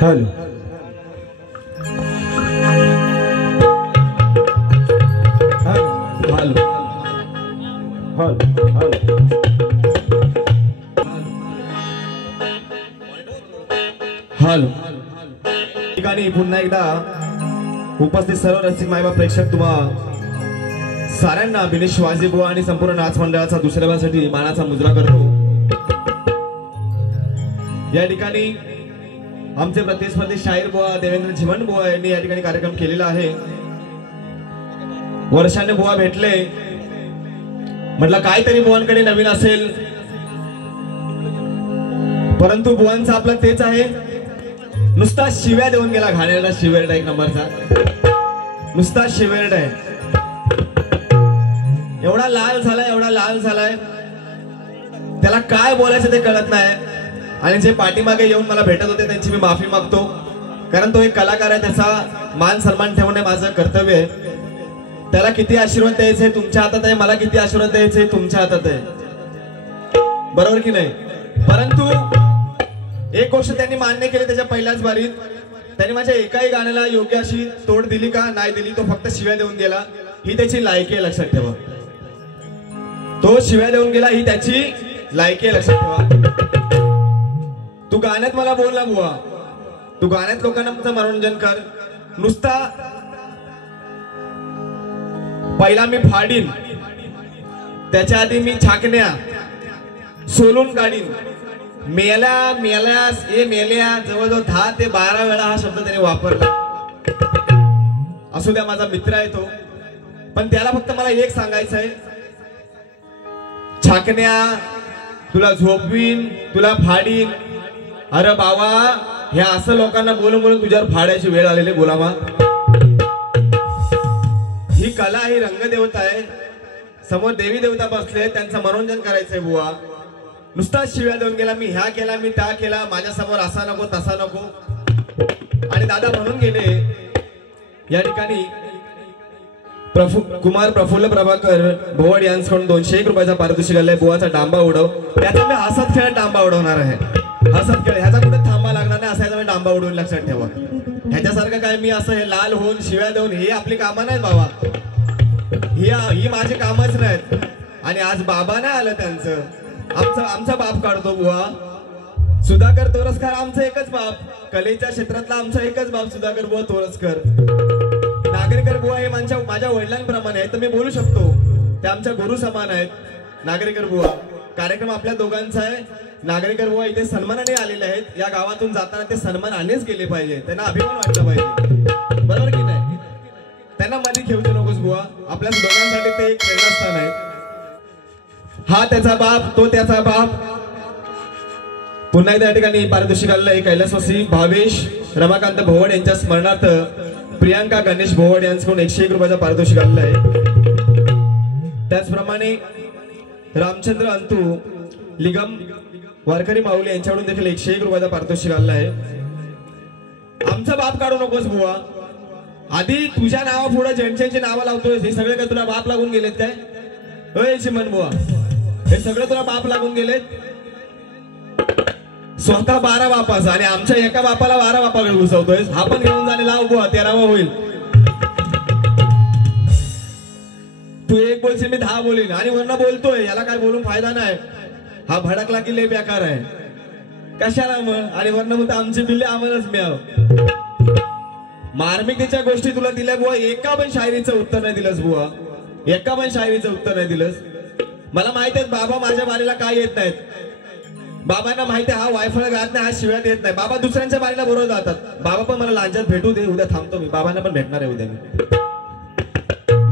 Hello hello hello hello ठिकाणी पुन्हा एकदा उपस्थित सर्व रसिक मायबाप प्रेक्षक तुम्हा साऱ्यांना बिनेश शिवाजी बुवा आणि संपूर्ण नाच मंडळाचा दुसऱ्या वेळेसाठी मानाचा मुजरा करतो। या ठिकाणी आमचे प्रतिस्पर्धी शाहीर बुवा देवेंद्र झिमन बुवा यांनी या ठिकाणी कार्यक्रम केलेला आहे। वर्षाने बुवा भेटले, म्हटलं काहीतरी बुवांकडे नवीन असेल, परंतु बुवांचा आपला तेच आहे, नुसता शिव्या देऊन गेला। घाणेरडा शिवेरडा एक नंबरचा, नुसता शिवेरडा आहे। एवढा लाल झालाय त्याला काय बोलायचं ते कळत नाही। आणि जे पाठीमागे येऊन मला भेटत होते त्यांची मी माफी मागतो, कारण तो एक कलाकार आहे, त्याचा मान सन्मान ठेवणे माझं कर्तव्य आहे। त्याला किती आशीर्वाद द्यायचे तुमच्या हातात आहे, मला किती आशीर्वाद द्यायचे तुमच्या हातात आहे, बरोबर की नाही? परंतु एक गोष्ट त्यांनी मान्य केली त्याच्या पहिल्याच बारीत, त्यांनी माझ्या एकाही गाण्याला योग्य अशी तोड दिली का? नाही दिली। तो फक्त शिव्या देऊन गेला, ही त्याची लायकी आहे, लक्षात ठेवा। तो शिव्या देऊन गेला, ही त्याची लायकी आहे, लक्षात ठेवा। तू गाण्यात मला बोलला बुवा, तू गाण्यात लोकांना मनोरंजन कर, नुसता पहिला मी फाडीन, त्याच्या आधी मी छाकण्या सोलून काढीन, मेल्या जवळजवळ 10 ते 12 वेळा हा शब्द त्याने वापरला। असू द्या, माझा मित्र आहे तो, पण त्याला फक्त मला एक सांगायचं आहे, छाकण्या तुला झोपवीन, तुला फाडीन। अरे बाबा, हे असं लोकांना बोलून बोलून तुझ्यावर फाडायची वेळ आलेली गुलामा। ही कला, ही रंगदेवता आहे, समोर देवी देवता बसले, त्यांचं मनोरंजन करायचंय बुवा। नुसता शिव्या देऊन गेला, मी ह्या केला, मी त्या केला, माझ्या समोर असा नको तसा नको। आणि दादा म्हणून गेले, या ठिकाणी कुमार प्रफुल्ल प्रभाकर भोवड यांच्याकडून 201 रुपयाचा पारितोषिक आलाय। बुवाचा डांबा उडव, त्याचा मी हसत खेळत डांबा उडवणार आहे, हसत खेळ, ह्याचा कुठे थांबा लागणार नाही, असायचा मी डांबा उडवून, लक्षात ठेवा। ह्याच्यासारखं काय मी असं हे लाल होऊन शिव्या देऊन, हे आपली कामं नाहीत बाबा, ही माझी कामच नाहीत। आणि आज बाबा नाही आलं त्यांचं, आमचा बाप काढतो बुवा। सुधाकर तोरसकर आमचा एकच बाप, कलेच्या क्षेत्रातला आमचा एकच बाप सुधाकर बुवा तोरसकर। नागरेकर बुवा हे माझ्या वडिलांप्रमाणे आहेत, तर मी बोलू शकतो, ते आमच्या गुरु समान आहेत। नागरेकर बुवा, कार्यक्रम आपल्या दोघांचा आहे। नागरेकर बुवा इथे सन्मानाने आलेले आहेत, या गावातून जाताना ते सन्मानानेच गेले पाहिजे, त्यांना अभिमान वाटला पाहिजे, बरोबर की नाही? त्यांना मध्ये घेऊच नकोस बुवा, आपल्या दोघांसाठी ते एक प्रेरणास्थान आहे। हा त्याचा बाप, तो त्याचा बाप। पुन्हा एकदा या ठिकाणी पारितोषिक आलेलं आहे, कैलासवासी भावेश रमाकांत भोवड यांच्या स्मरणार्थ प्रियांका गणेश भोवड यांच्याकडून 101 रुपयाचा पारितोषिक आलेलं आहे। त्याचप्रमाणे रामचंद्र अंतू लिगम वारकरी माऊली यांच्याकडून देखील 101 रुपयाचा पारितोषिक आलेला आहे। आमचा बाप काढू नकोस बुवा, आधी तुझ्या नावा पुढे ज्यांची नावं लावतोय, हे सगळे काय तुला बाप लागून गेलेत काय? होय चिमन बुवा, हे सगळे तुला बाप लागून गेलेत? स्वतः 12 बापास आणि आमच्या एका बापाला 12 बापाकडे घुसवतोय, हा पण घेऊन जाणे लाव बुवा, 13वा होईल। तू एक बोलशील, मी 10 बोलीन, आणि वरनं बोलतोय, याला काय बोलून फायदा नाही। हा भडकला की लय बेकार आहे, कशाला मग? आणि वरनं म्हणतो आमची बिल्ले आम्हालाच मिळाव। मार्मिकतेच्या गोष्टी तुला दिल्या बुवा, एका पण शायरीचं उत्तर नाही दिलंस बुवा, एका पण शायरीचं उत्तर नाही दिलंस। मला माहित आहे बाबा माझ्या बारीला काय येत नाहीत, बाबांना माहिती आहे हा वायफळ गात नाही, हा शिव्यात येत नाही। बाबा दुसऱ्यांच्या बारीला बरोबर जातात, बाबा पण मला लांजात भेटू दे, उद्या थांबतो मी, बाबांना पण भेटणार आहे उद्या मी।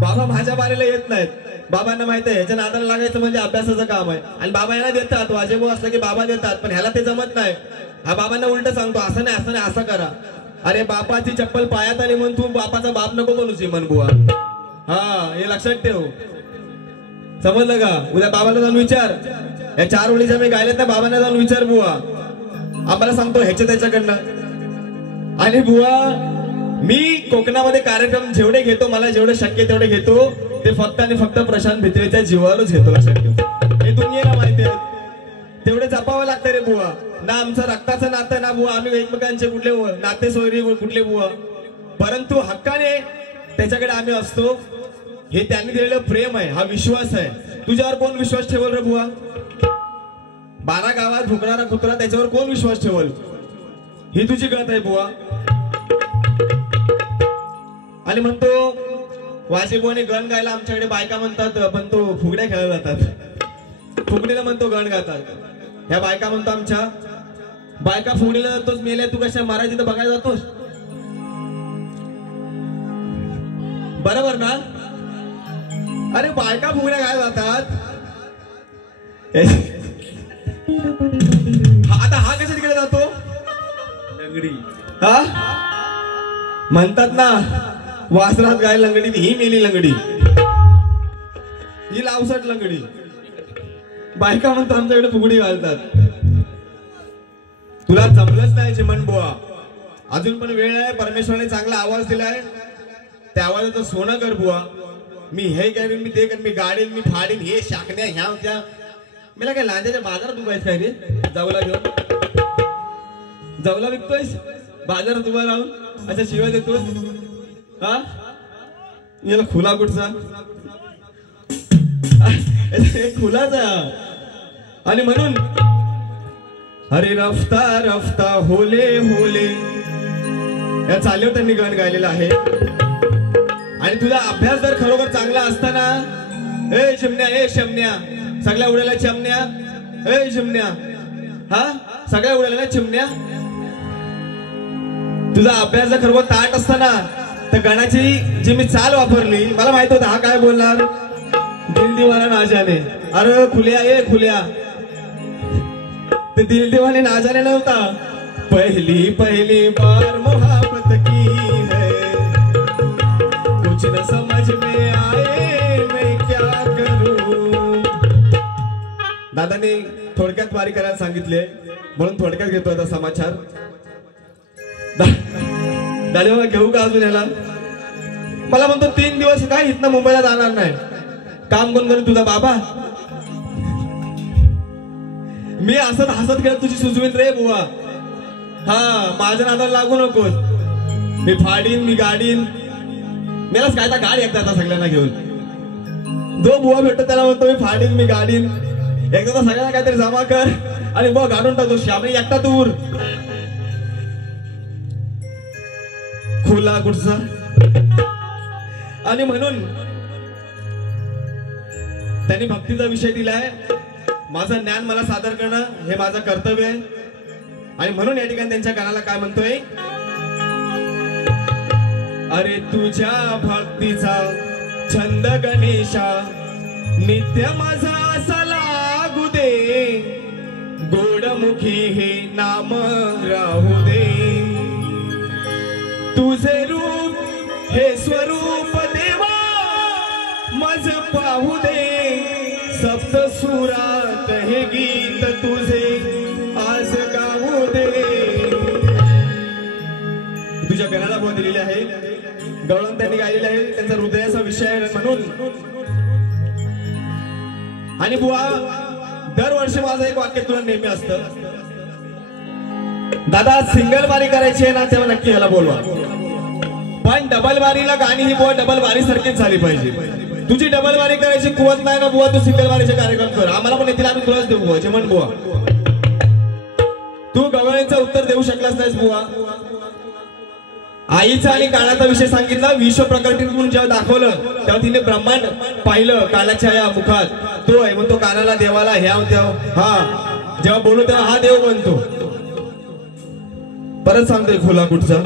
बाबा माझ्या बारीला येत नाहीत, बाबांना माहिती आहे ह्याच्या नादाला लागायचं म्हणजे अभ्यासाचं काम आहे, आणि बाबा यांना देतात, वाजेबो असलं की बाबा देतात, पण ह्याला ते जमत नाही। हा बाबांना उलट सांगतो, असं नाही असं नाही, असं करा। अरे बापाची चप्पल पायात आली म्हणून तू बापाचा बाप नको बनू चिमन बुवा, हा हे लक्षात ठेव, समजलं का? उद्या बाबाला जाऊन विचार, या 4 ओळीच्या मी गायल्यात ना, बाबांना जाऊन विचार बुवा, आम्हाला सांगतो ह्याच्या त्याच्याकडनं। आणि बुवा मी कोकणामध्ये कार्यक्रम जेवढे घेतो, मला जेवढे शक्य तेवढे घेतो, ते फक्त आणि फक्त प्रशांत भित्रेच्या जीवावरच घेतो, लक्षात ठेव, हे दुनियेला माहिती आहे, तेवढे जपावं लागतं रे बुवा। ना आमचं रक्ताचं नातं ना बुवा, आम्ही एकमेकांचे कुठले नाते सोयरी कुठले बुवा, परंतु हक्काने त्याच्याकडे आम्ही असतो. हे त्यांनी दिलेलं प्रेम आहे, हा विश्वास आहे. तुझ्यावर कोण विश्वास ठेवल रे बुवा? 12 गावात भुकणारा कुत्रा, त्याच्यावर कोण विश्वास ठेवल? ही तुझी गत आहे बुवा. आणि म्हणतो वाजेबुवाने गण गायला आमच्याकडे बायका म्हणतात, पण तो फुगड्या खेळायला जातात. फुगडीला म्हणतो गण गातात. ह्या बायका म्हणतो आमच्या बायका फुगडीला जातोस, मेल्या तू कशा मारायची तर बघायला जातोस? बरोबर ना? अरे बायका फुगड्या गायला जातात. आता हा कशा तिकडे जातो? लंगडी. हा म्हणतात ना, वासरात गाय लंगडी, ही मेली लंगडी, ही लावसट लंगडी. बायका म्हणतो आमच्याकडे फुगडी घालतात. तुला जमलंच नाही चिमण बुवा, अजून पण वेळ आहे. परमेश्वराने चांगला आवाज दिलाय, त्या आवाजाचं सोनं कर बुवा. मी हे करीन, मी ते करीन, मी गाडीन, मी फाडीन, हे शाकण्या ह्या होत्या. मला काय लांजाच्या बाजारात उभायच काय रे? जाऊला घेऊन जाऊला विकतोयस बाजारात उभा राहून, अशा शिवाय देतोय. हा याला खुला कुठचा? खुलाचा. आणि म्हणून अरे रफ्ता रफ्ता होले होले या चालीवर त्यांनी गाणं गायलेलं आहे. आणि तुझा अभ्यास जर खरोखर चांगला असताना, ए चिमण्या, ए शमण्या, सगळ्या उडाल्या चिमण्या, ए चिमण्या, हा सगळ्या उडाल्या चिमण्या. तुझा अभ्यास जर खरोखर ताट असताना, तर गणाची जी मी चाल वापरली, मला माहित होतं हा काय बोलणार. दिल दीवाना ना जाने. अरे खुल्या, ए खुल्या, ते दिल दीवाने ना जाने नव्हता. पहली पहली बार मोहब्बत की है, कुछ न समझ में आए मैं क्या करूं. दादाने थोडक्यात वारी करायला सांगितले, म्हणून थोडक्यात घेतो आता समाचार. दादा बाबा घेऊ का अजून याला? मला म्हणतो 3 दिवस काय इथनं मुंबईला जाणार नाही. काम कोण करेल? तुझा बाबा. मी असत हसत खेळत तुझी सुचवीन रे बुवा. हा माझ्या नादाला लागू नकोस. मी फाडीन, मी गाडीन. मेलाच काय तर गाडी एकदा सगळ्यांना घेऊन. जो बुवा भेटतो त्याला म्हणतो मी फाडीन, मी गाडीन. एकदा तर सगळ्यांना काहीतरी जमा कर आणि बुवा गाडून टाकतो. श्यामी एकटा दूर खुला कुठचा. आणि म्हणून त्यांनी भक्तीचा विषय दिलाय. माझं ज्ञान मला सादर करणं हे माझं कर्तव्य आहे. आणि म्हणून या ठिकाणी त्यांच्या गाण्याला काय म्हणतोय, अरे तुझ्या भक्तीचा छंद गणेशा नित्य माझा असा लागू दे, गोडमुखी हे नाम राहू दे. तुझे रूप हे स्वरूप देवा मज पाहू दे, सप्त सुरात हे गीत तुझे आज गाऊ दे. तुझ्या गणाला बुवा दिलेली आहे, गवळण त्यांनी गायलेली आहे. त्यांचा हृदयाचा विषय आहे म्हणून. आणि बुवा दरवर्षी माझं एक वाक्य तुला नेहमी असतं, दादा सिंगल वारी करायची आहे ना तेव्हा नक्की ह्याला बोलवा, पण डबल वारीला गाणी ही बुवा डबल वारी सारखीच झाली पाहिजे. तुझी डबल वारी करायची कुवत नाही ना बुवा, तू सिंगल वारीचे कार्यक्रम कर. आम्हाला पण येतील, आम्ही तुलाच देऊ बुवा. जेवण बुवा तू गवळीचं उत्तर देऊ शकलास नाहीस बुवा. आईचा आणि काळाचा विषय सांगितला. विश्व प्रकटीत म्हणून जेव्हा दाखवलं तेव्हा तिने ब्रह्मांड पाहिलं काळाच्या या मुखात. तो आहे म्हणतो कानाला देवाला ह्या हा जेव्हा बोलू तेव्हा हा देव बनतो. परत सांगतोय खुला कुठचा.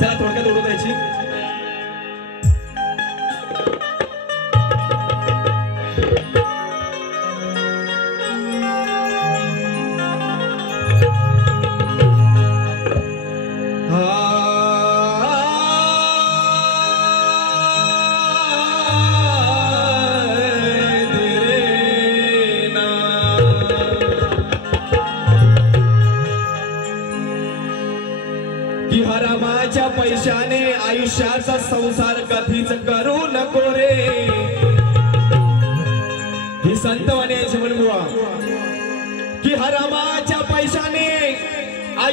चला थोडक्यात ओढू द्यायची. हरामाच्या पैशाने आयुष्याचा संसार कधीच करू नको रे. ही संतवाने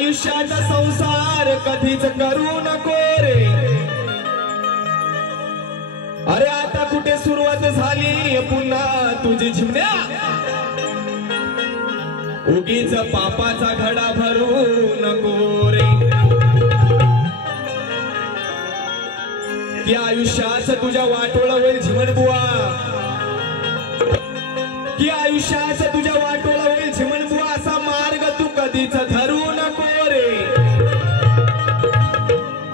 आयुष्याचा संसार कधीच करू नको रे. अरे आता कुठे सुरुवात झाली पुन्हा तुझी झिमण्या. उगीच पापाचा घडा भरू नको रे. की आयुष्याच तुझ्या वाटोळ होईल झिमण बुवा. की आयुष्याच तुझ्या वाटोळ होईल झिमण बुवा. असा मार्ग तू कधीच धरू नको रे.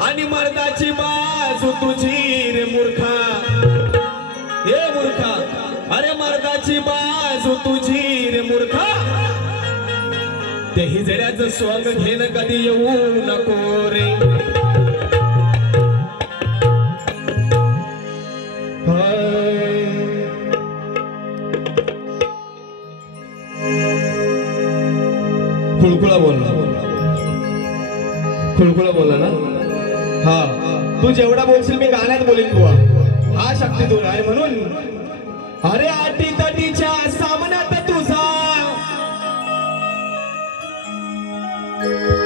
आणि मर्दाची बाजू तुझी रे मूर्खा. हे मूर्खा, अरे मर्दाची बाजू तुझी रे मूर्खा. ते हिजड्याचं स्वांग घेणं कधी येऊ नको रे. खुळखुळा बोलला, खुळखुळा बोलला ना. हा, तू जेवढा बोलशील मी गाण्यात बोलेन बुवा. हा शक्ती दूर आहे म्हणून. अरे आटी तटीच्या सामन्यात तुझा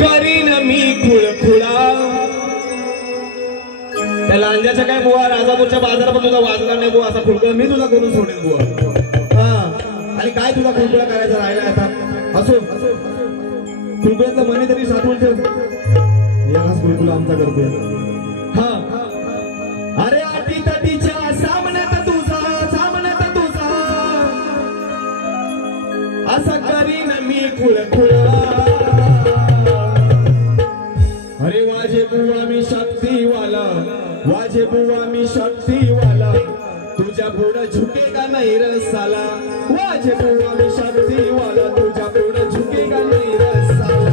करीन मी खुळखुळा. त्या लांजाच्या काय बुवा राजापूरच्या बाजारात तुझा वाजणार नाही बुवा. असा खुळखुळा मी तुझा करून सोडेन बुवा. हा, आणि काय तुझा खुळखुळा करायचा राहिला आता. असो, खुळखुळ्यातलं मने तरी साठवून ठेव. याच खुळखुळा आमचा करतोय. हा, अरे आटी तटीच्या सामन्यात तुझा, सामन्यात तुझा असं करीन मी खुळखुळा. अरे वाजे बुवा मी शक्तीवाला, वाजे बुवा मी शक्तीवाला. तुझ्या पुढं झुकेगा नाही रसाला. वाजे बुवा मी शक्तीवाला. तुझ्या पुढं झुकेगा नाही रसाला.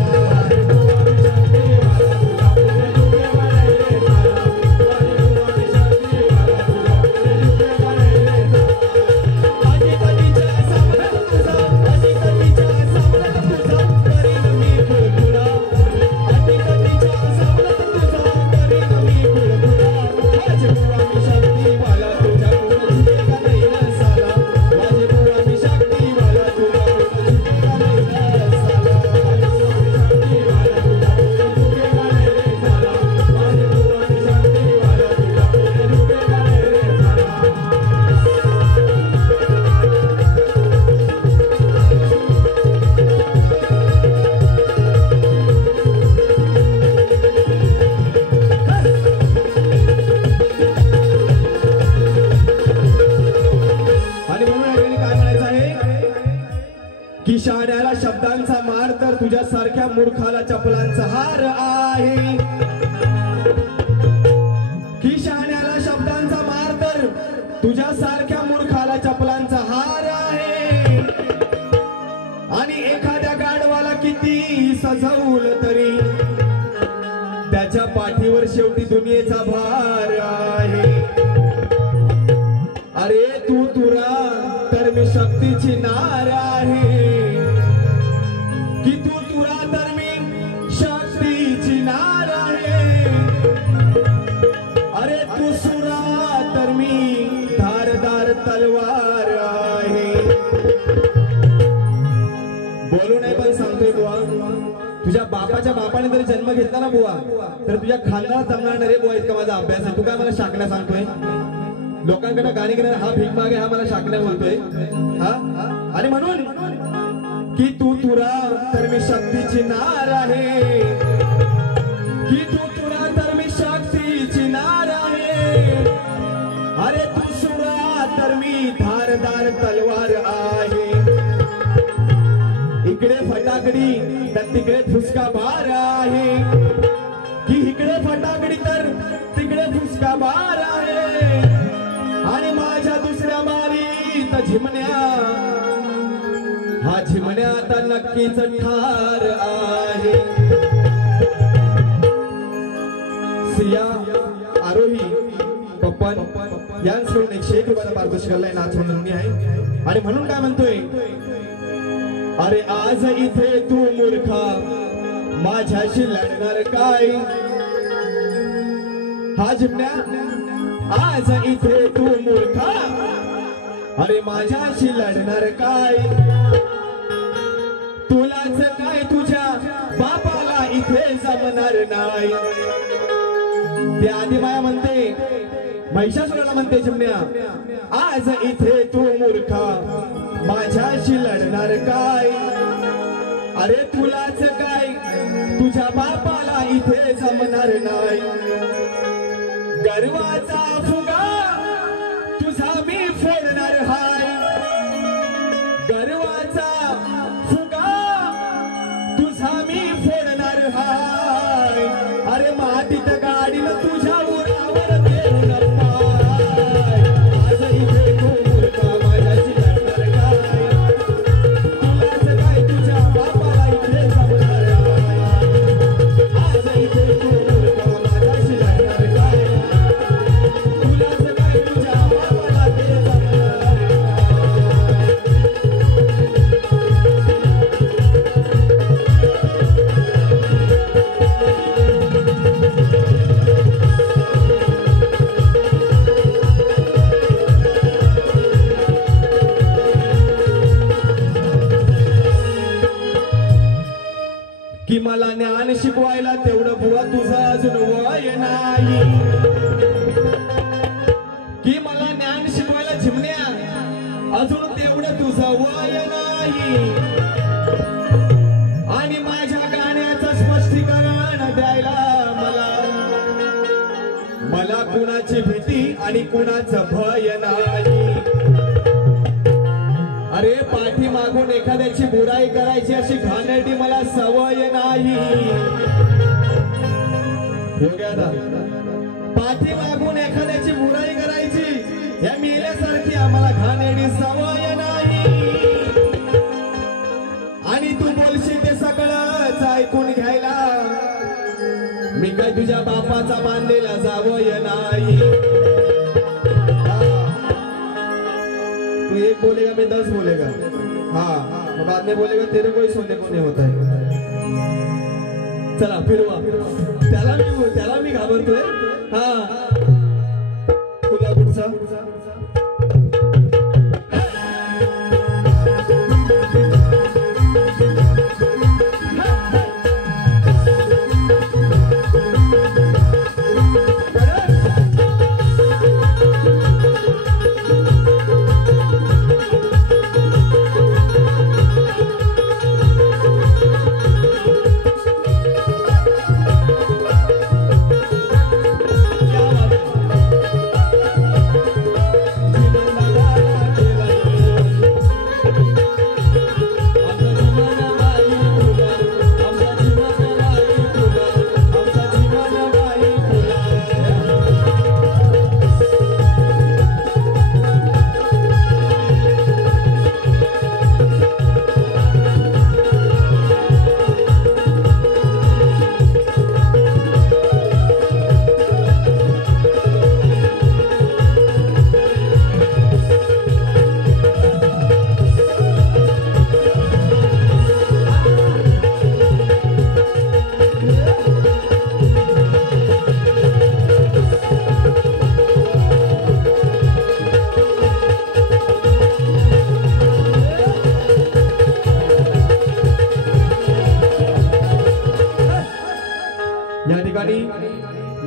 शाण्याला शब्दांचा मार तर तुझ्यासारख्या मूर्खाला चपलांचा हार आहे. की शाण्याला शब्दांचा मार तर तुझ्यासारख्या मूर्खाला चपलांचा हार आहे. आणि एखाद्या गाढवाला किती सजवलं तरी त्याच्या पाठीवर शेवटी दुनियेचा भार आहे. अरे तू तुरा तर मी शक्तीची नार आहे. की तू तुरा तर मी शक्तीची नार आहे. अरे तू सुरा तर मी धारदार तलवार आहे. बोलू नाही पण सांगतोय बुवा. तुझ्या बापाच्या बापाने जरी जन्म घेतला ना बुवा तर तुझ्या खानदानात जमणार नाही रे बुवा. इतका माझा अभ्यास आहे. तू काय मला शाकण्या सांगतोय. लोकांकडे गाणी घेणार हा भीक मागे, हा मला शाकण्या बोलतोय. हा, आणि म्हणून की तू तुरा तर मी शक्तीची नार आहे. की तू तुरा तर मी शक्तीची नार आहे. अरे तू सुरा तर मी धारदार तलवार आहे. इकडे फटाकडी तर तिकडे फुसका बार आहे. की इकडे फटाकडी तर तिकडे फुसका बार आहे. आणि माझ्या दुसऱ्या बारीत झिमण्या, हा झिमण्या आता नक्कीच ठार आहे. सिया, आरोही, पप्पन यांकडून 101 रुपयाचा पारितोषिक आलाय. नाच म्हणून आहे. आणि म्हणून काय म्हणतोय. अरे आज इथे तू मूर्खा माझ्याशी लढणार काय. हा झिमण्या, आज इथे तू मूर्खा अरे माझ्याशी लढणार काय. तुलाच काय तुझ्या बापाला इथे जमणार नाही. ते आदिमाया म्हणते, महिषासुराला म्हणते चिमण्या, आज इथे तू मूर्खा माझ्याशी लढणार काय. अरे तुलाच काय, तुझ्या बापाला इथे जमणार नाही. गर्वाचा फुगा तुझा मी फोडणार हाय. गर्वाचा फुगा तुझा मी फोडणार हाय. अरे मातीत गाडीनं तुझ्या उरावर देऊन पाय. आज इथे तू मूर्खा माझ्याशी लढणार काय. तुलाच काय, तुझ्या बापाला इथे जमणार काय. आज इथे तू मूर्खा माझ्याशी लढणार काय. तुलाच काय, तुझ्या बापाला ते जमणार काय. की मला ज्ञान शिकवायला तेवढं बुवा तुझं अजून वय नाही. की मला ज्ञान शिकवायला झिमण्या अजून तेवढं तुझं वय नाही. आणि माझ्या गाण्याचं स्पष्टीकरण द्यायला मला कुणाची भीती आणि कुणाचं भय नाही. अरे पाठी मागून एखाद्याची बुराई करायची अशी घाणेरडी मला सवय नाही. पाठी मागून एखाद्याची बुराई करायची या मेल्यासारखी आम्हाला घाणेरडी सवय नाही. आणि तू बोलशील ते सगळंच ऐकून घ्यायला मी काय तुझ्या बापाचा बांधलेला जावय नाही. तू एक बोलेगा मैं 10 बोलेगा. हाँ बाद में बोलेगा तेरे को ही सोने को नहीं होता है. चला फिरवा. त्याला मी घाबरतोय. हा तुला पुढचा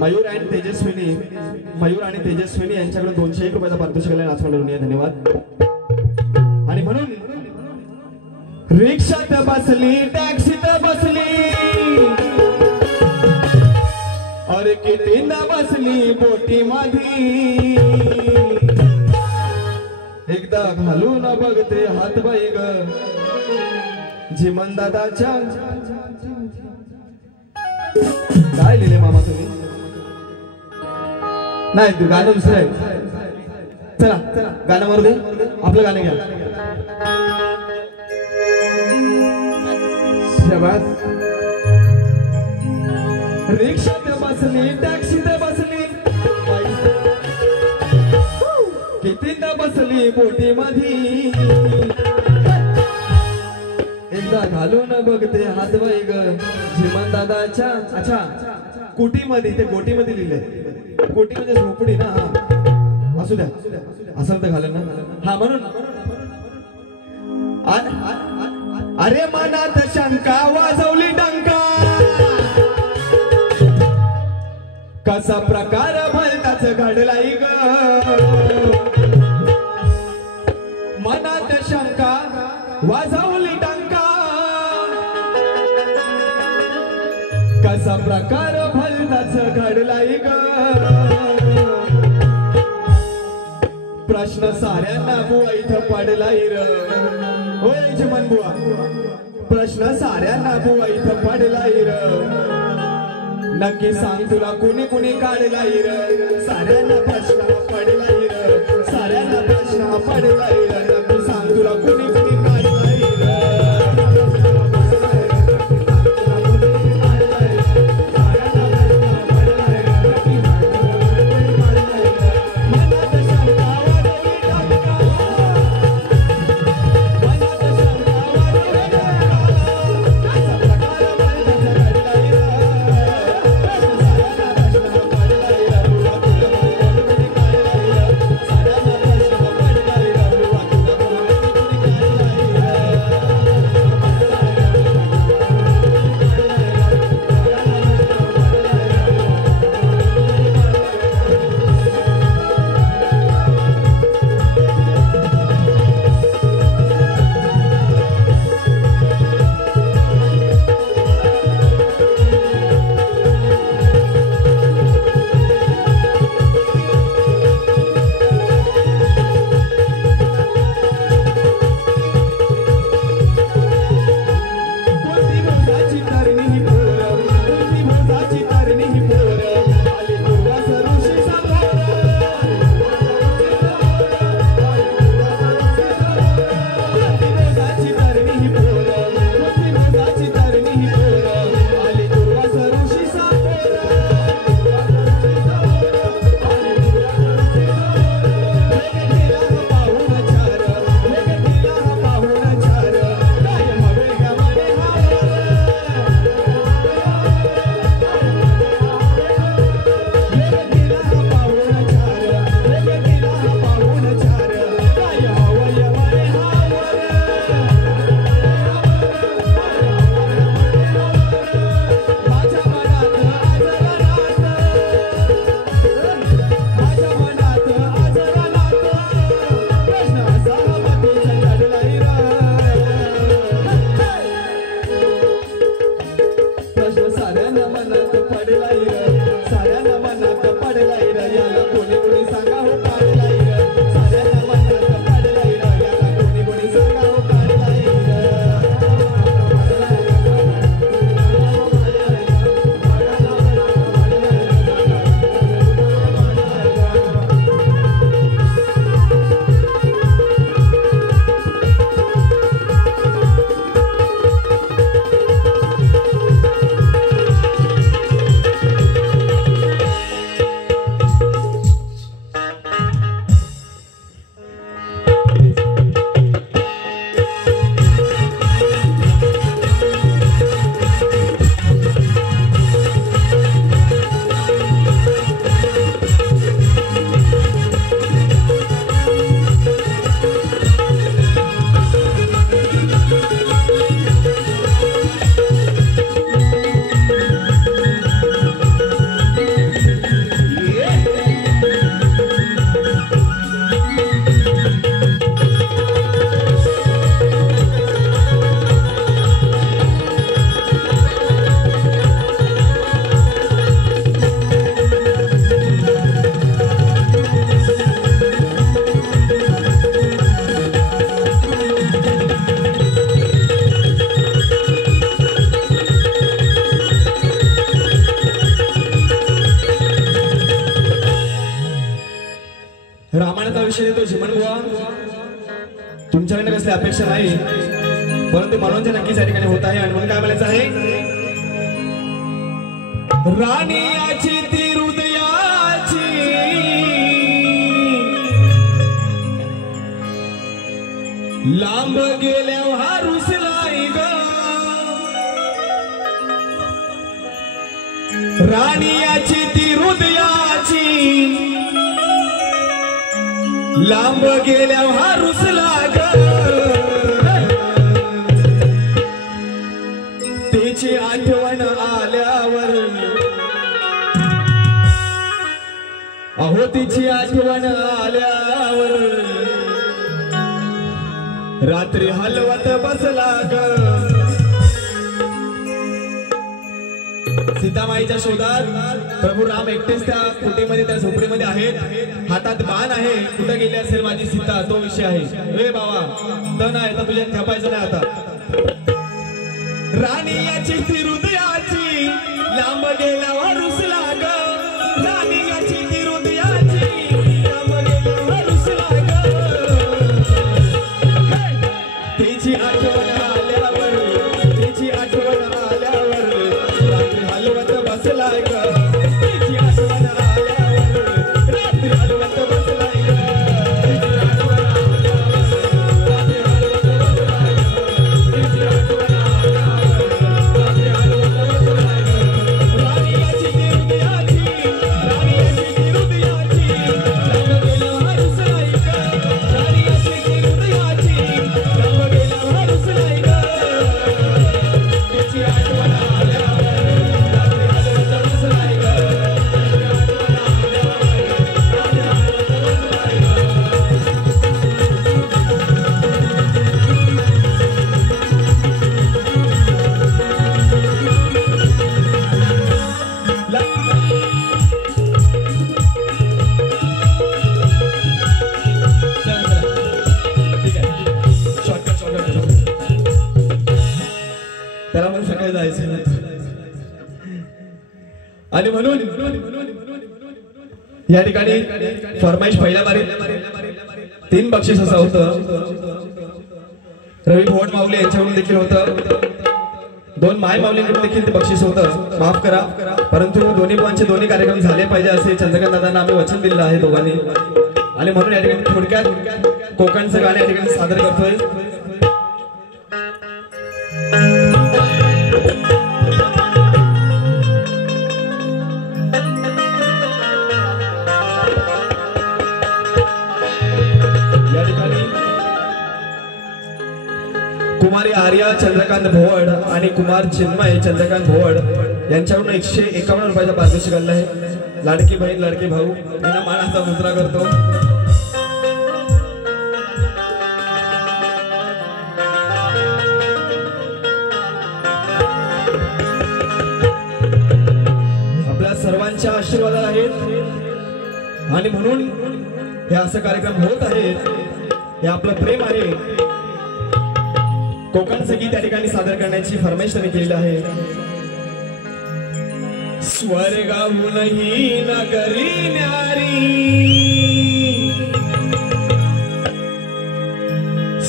मयूर आणि तेजस्विनी यांच्याकडे 201 रुपयाचा पारितोषिक आला. नाचवणारे धन्यवाद. आणि म्हणून रिक्षात बसली, टॅक्सीत बसली, अरे कितींदा बसली बोटी मधी. एकदा घालून बघते हात बाई ग झिमन दादाच्या. काय लिहिले मामा तुम्ही? नाही गाणं दुसरं आहे. चला गाणं मारू दे. आपलं गाणं घ्या. शाबास. रिक्षात बसली, टॅक्सीत बसली, कितींदा बसली बोटी मधी. एकदा घालून बघते हात बाई ग झिमन दादाच्या. अच्छा कुटी मध्ये, ते गोटी मध्ये लिहिले. कोटी म्हणजे झोपडी ना. असू द्या, असं तर घालं ना. हा म्हणून अरे मनात शंका वाजवली डंका. कसा प्रकार भलताच घडलाय ग मनात शंका वाजवली टंका कसा प्रकार भलताच घडलाय ग प्रश्न साऱ्यांना बुवा इथं पडलाय र होय चिमन बुवा प्रश्न साऱ्यांना बुवा इथं पडलाय र नक्की सांग तुला कुणी कुणी काढलाय र साऱ्यांना प्रश्न पडलाय र साऱ्यांना प्रश्न पडलाय र नक्की सांग तुला कुणी कुणी काढलाय र रामायणाचा विषय येतो चिमण बुवा तुमच्याकडे कसली अपेक्षा नाही परंतु मनोरंजन नक्कीच या ठिकाणी होत आहे आणि म्हणून काय म्हणायचं आहे राणीयाची ती हृदयाची लांब गेल्या हा रुसलाई ग राणीयाची ती हृदयाची लांब गेल्या हा रुसला ग तिची आठवण आल्यावर तिची आठवण आल्यावर रात्री हलवत बसला ग सीतामाईच्या शोधात प्रभू राम एकटेच त्या कुटीमध्ये त्या झोपडीमध्ये आहेत हातात बाण आहे कुठे गेली असेल माझी सीता तो विषय आहे ए बाबा तर नाही तर तुझ्या ठेपायचं नाही आता राणी याची ती हृदयाची लांब गेल्यावर रुसला ग राणी याची ती हृदयाची लांब गेल्यावर रुसला ग तिची आठवण आल्यावर तिची आठवण आल्यावर रात्री हलवत बसलाय ग तिची आठवण आल्यावर रात्री हलवत बसलाय ग आणि म्हणून या ठिकाणी फरमाईश पहिल्या बारीत 3 बक्षीस असं होतं रवी भोट माऊली यांच्याकडून देखील होतं 2 माय माऊलींकडून देखील ते बक्षीस होतं माफ करा परंतु दोन्ही बुवांचे दोन्ही कार्यक्रम झाले पाहिजे असे चंद्रकांत दादांना आम्ही वचन दिलेलं आहे दोघांनी आणि म्हणून या ठिकाणी थोडक्यात कोकणचं गाणं या ठिकाणी सादर करतोय कुमारी आर्या चंद्रकांत भोवड आणि कुमार चिन्मय चंद्रकांत भोवड यांच्याकडून 151 रुपयाचा पारितोषिक आलेला आहे लाडकी बहीण लाडकी भाऊ यांना मानाचा मुद्रा करतो आपल्या सर्वांच्या आशीर्वाद आहेत आणि म्हणून हे असं कार्यक्रम होत आहेत हे आपलं प्रेम आहे कोकण संगीत त्या ठिकाणी सादर करण्याची फरमाईश त्यांनी केलेली आहे स्वर्गाहूनही नगरी न्यारी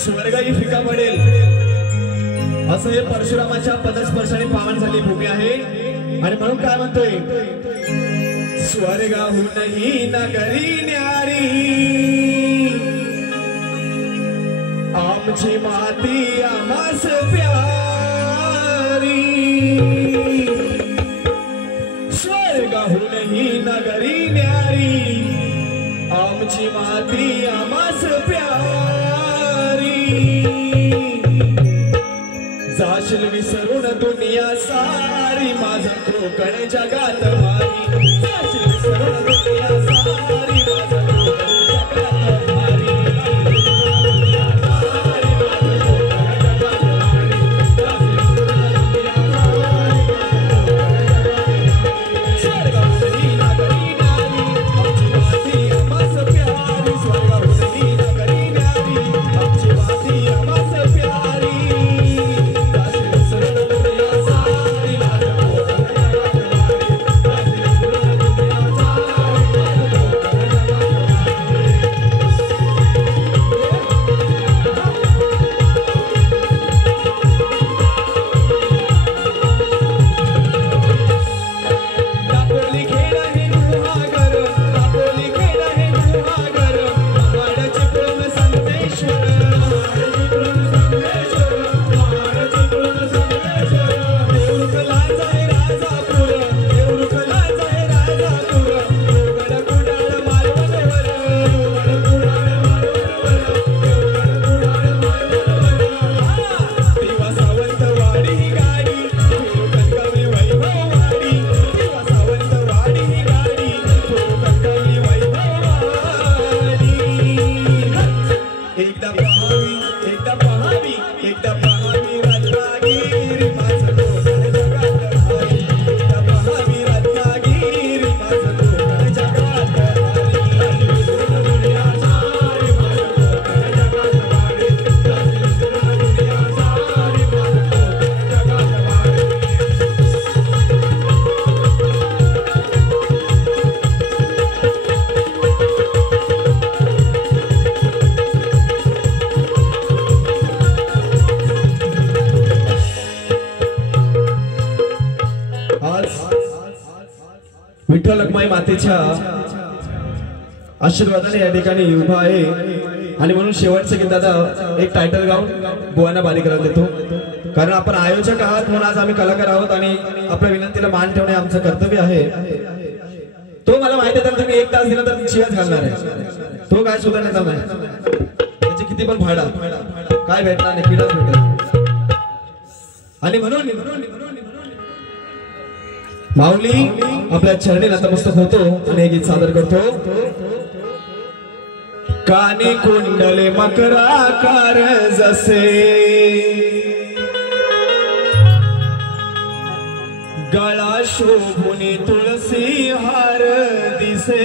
स्वर्गही फिका पडेल असं हे परशुरामाच्या पदस्पर्शाने पावन झाली भूमी आहे आणि म्हणून काय म्हणतोय स्वर्गाहूनही नगरी न्यारी आमची माती आमास प्यारी स्वर्गाहूनही नगरी न्यारी आमची माती आमास प्यारी जाशील विसरून दुनिया सारी माझं कोकण जगात भारी जाशील विसरून दुनिया सारी माझं कोकण जगात भारी रखमाई मातेच्या आशीर्वादाने या ठिकाणी उभा आहे आणि म्हणून शेवटचं गीत आता एक टायटल गाऊन बुवांना बारी करायला देतो कारण आपण आयोजक आहात म्हणून आज आम्ही कलाकार आहोत आणि आपल्या विनंतीला मान ठेवणे आमचं कर्तव्य आहे तो मला माहिती आहे तर तुम्ही एक तास दिला तर शिवाच घालणार आहे तो काय सुद्धा नेता नाही त्याची किती पण भाडा काय भेटणार नाही किडाच भेटणार आणि म्हणून माऊली आपल्या चरणी नतमस्तक होतो आणि हे गीत सादर करतो काने कुंडले मकराकार जसे गळा शोभुनी तुळसी हार दिसे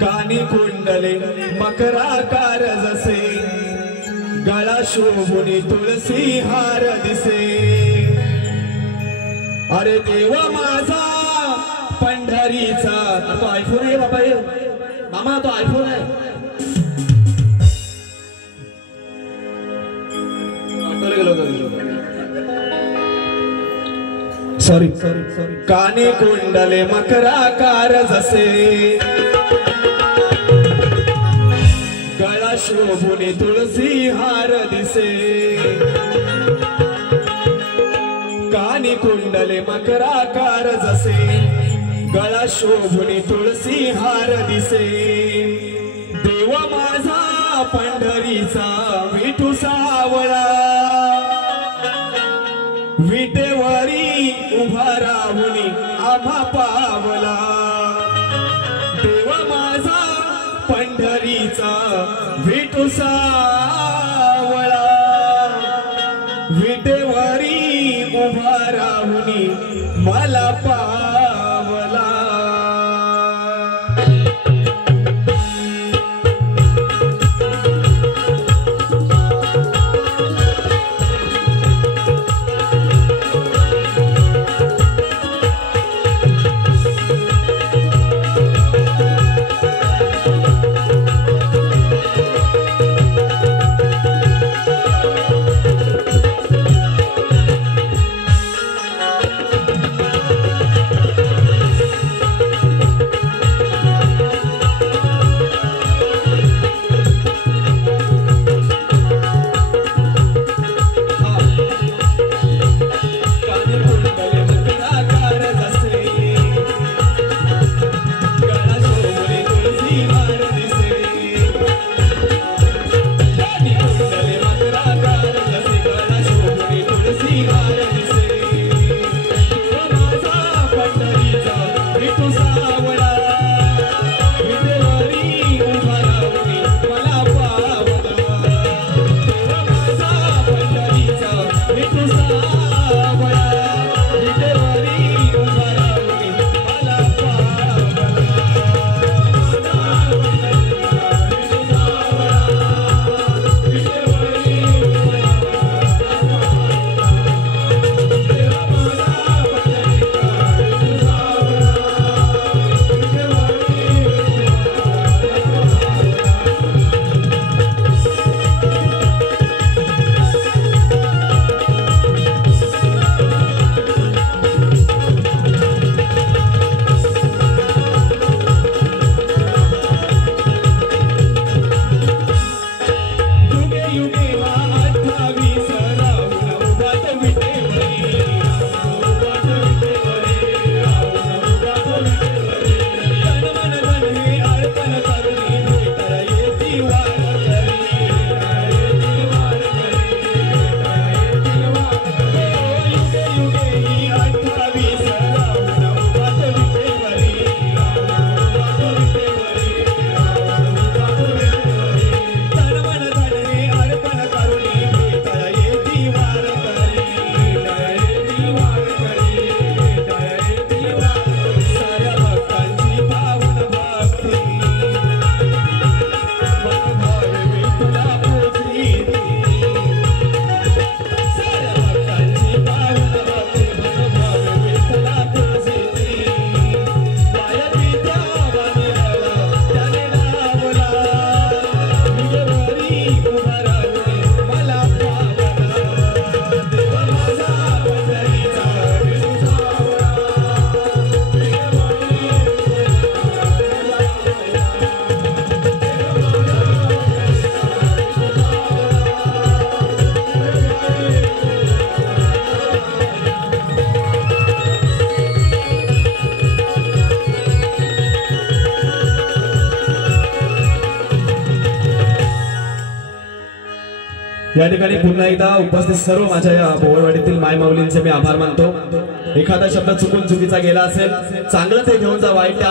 काने कुंडले मकराकार जसे गळा शोभुनी तुळसी हार दिसे अरे देव माझा पंढरीचा तो आयफोन आहे बाबा मामा तो आयफोन आहे सॉरी काने कुंडले मकराकार जसे गळा शोभुनी तुळसी हार दिसे काने कुंडले मकराकार जसे गळा शोभुनी तुळसी हार दिसे देव माझा पंढरीचा विठू सावळा विटेवरी उभा राहुनी आम्हा पावला देव माझा पंढरीचा विठू सावळा विटेवरी उभा राहुनी मला पावला या ठिकाणी पुन्हा एकदा उपस्थित सर्व माझ्या या भोवळवाडीतील मायमाऊलींचे मी आभार मानतो। एखादा शब्द चुकून चुकीचा गेला असेल, चांगलं ते घेऊन जा, वाईट ते